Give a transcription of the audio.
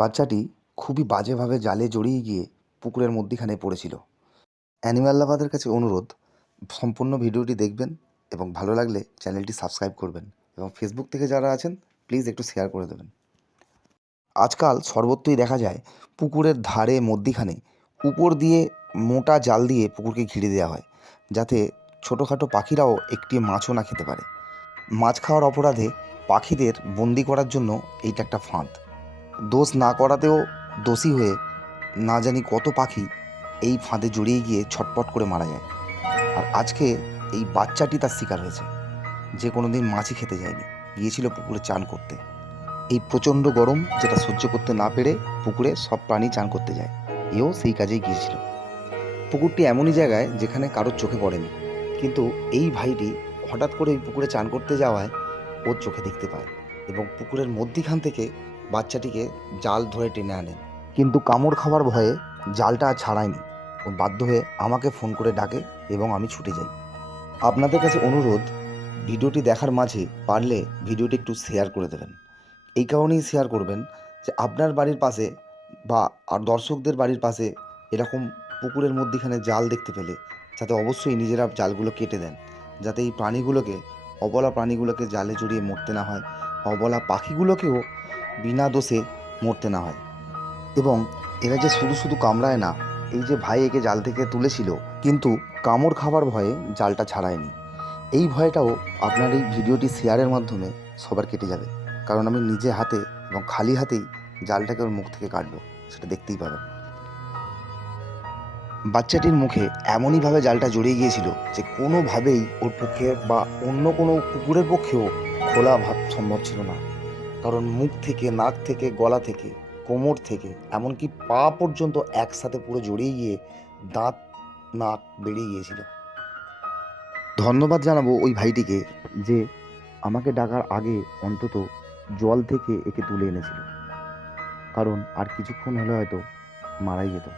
বাচ্চাটি খুবই বাজেভাবে জালে জড়িয়ে গিয়ে পুকুরের মধ্যিখানে পড়েছিল। অ্যানিম্যাল লাভারদের কাছে অনুরোধ, সম্পূর্ণ ভিডিওটি দেখবেন এবং ভালো লাগলে চ্যানেলটি সাবস্ক্রাইব করবেন এবং ফেসবুক থেকে যারা আছেন প্লিজ একটু শেয়ার করে দেবেন। আজকাল সর্বত্রই দেখা যায় পুকুরের ধারে মধ্যিখানে উপর দিয়ে মোটা জাল দিয়ে পুকুরকে ঘিরে দেওয়া হয়, যাতে ছোটোখাটো পাখিরাও একটি মাছও না খেতে পারে। মাছ খাওয়ার অপরাধে পাখিদের বন্দি করার জন্য এইটা একটা ফাঁদ। দোষ না করাতেও দোষী হয়ে না জানি কত পাখি এই ফাঁদে জড়িয়ে গিয়ে ছটপট করে মারা যায়। আর আজকে এই বাচ্চাটি তার শিকার হয়েছে, যে কোনো দিন মাছই খেতে যায়নি, গিয়েছিল পুকুরে চান করতে। এই প্রচণ্ড গরম যেটা সহ্য করতে না পেরে পুকুরে সব প্রাণী চান করতে যায়, এও সেই কাজেই গিয়েছিল। পুকুরটি এমনই জায়গায় যেখানে কারোর চোখে পড়েনি, কিন্তু এই ভাইটি হঠাৎ করে এই পুকুরে চান করতে যাওয়ায় ওর চোখে দেখতে পায় এবং পুকুরের মধ্যিখান থেকে বাচ্চাটিকে জাল ধরে টেনে আনেন। কিন্তু কামড় খাওয়ার ভয়ে জালটা আর ছাড়ায়নি। ও বাধ্য হয়ে আমাকে ফোন করে ডাকে এবং আমি ছুটে যাই। আপনাদের কাছে অনুরোধ, ভিডিওটি দেখার মাঝে পারলে ভিডিওটি একটু শেয়ার করে দেবেন। এই কারণেই শেয়ার করবেন যে আপনার বাড়ির পাশে বা আর দর্শকদের বাড়ির পাশে এরকম পুকুরের মধ্যিখানে জাল দেখতে পেলে যাতে অবশ্যই নিজেরা জালগুলো কেটে দেন, যাতে এই প্রাণীগুলোকে, অবলা প্রাণীগুলোকে জালে জড়িয়ে মরতে না হয়, অবলা পাখিগুলোকেও বিনা দোষে মরতে না হয়। এবং এরা যে শুধু শুধু কামড়ায় না, এই যে ভাই একে জাল থেকে তুলেছিল কিন্তু কামড় খাবার ভয়ে জালটা ছাড়ায়নি, এই ভয়টাও আপনার এই ভিডিওটি শেয়ারের মাধ্যমে সবার কেটে যাবে। কারণ আমি নিজে হাতে এবং খালি হাতেই জালটাকে ওর মুখ থেকে কাটবো, সেটা দেখতেই পাবেন। বাচ্চাটির মুখে এমনইভাবে জালটা জড়িয়ে গিয়েছিল যে কোনোভাবেই ওর পক্ষে বা অন্য কোনো কুকুরের পক্ষেও খোলা ভাব সম্ভব ছিল না। কারণ মুখ থেকে, নাক থেকে, গলা থেকে, কোমর থেকে, এমনকি পা পর্যন্ত একসাথে পুরো জড়িয়ে গিয়ে দাঁত, নাক বেরিয়ে গিয়েছিল। ধন্যবাদ জানাবো ওই ভাইটিকে, যে আমাকে ডাকার আগে অন্তত জল থেকে একে তুলে এনেছিল, কারণ আর কিছুক্ষণ হলে হয়তো মারাই যেত।